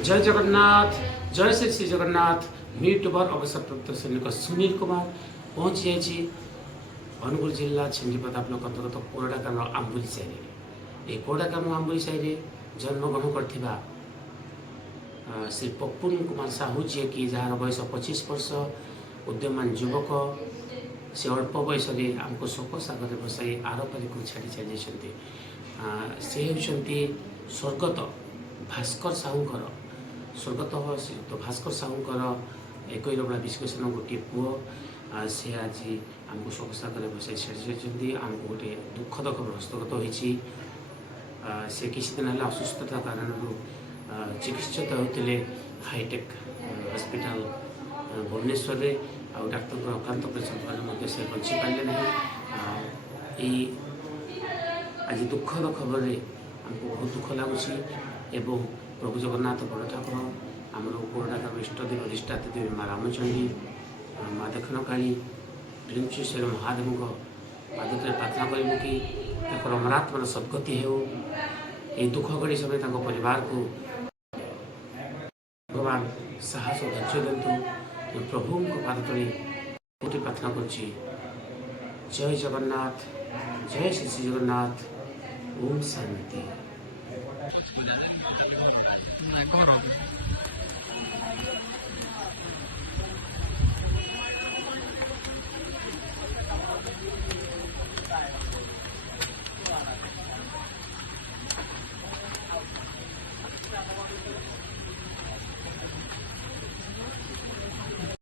जय जगन्नाथ, जय श्री श्री जगन्नाथ। यूट्यूबर अवसरप्राप्त सैनिक सुनील कुमार पहुँची जाइए अनुगुल जिला छेन्डीपदा ब्लक अंतर्गत कोरडागाम आंबुरी साई। कोरडागाम आंबुरी साई जन्मग्रहण करथिबा श्री पप्पुन कुमार साहू जी कि जार बयस 25 वर्ष, उद्यमान युवक। से अल्प बयस आमको शोक सागर बसाई आर पारी को छाड़ी चली जाती। से होती स्वर्गत भास्कर साहूकर, स्वर्गत श्रीयुक्त भास्कर साहूकर एकईरबड़ा विश्लेषण गोटे पुओ। से आज आमको शोक सागर बसाई छाड़ी जाती। आमको गोटे दुखद खबर हस्तगत होती। से किसी दिन है असुस्थता कारण चिकित्सित होते हाईटेक हॉस्पिटल भुवनेश्वर आ डाक्तर अक्रांत पर से बची पारे ना। आज दुखद खबर आमको बहुत दुख लगुच। प्रभु जगन्नाथ बड़ ठाकुर आमर कोरडागाम इष्टदेव अधिष्ठात्री देवी माँ रामचंडी, माँ दक्षिण काली, प्रिंसेश्वर महादेव पादतले प्रार्थना करूँ कि अमरात्मार सद्गति हो। ये दुख घड़ी समय परिवार को भगवान साहस और धैर्य दिंतु। प्रभु पाद तले गोटे प्रार्थना कर जय जगन्नाथ, जय श्री श्री जगन्नाथ। ओम शांति।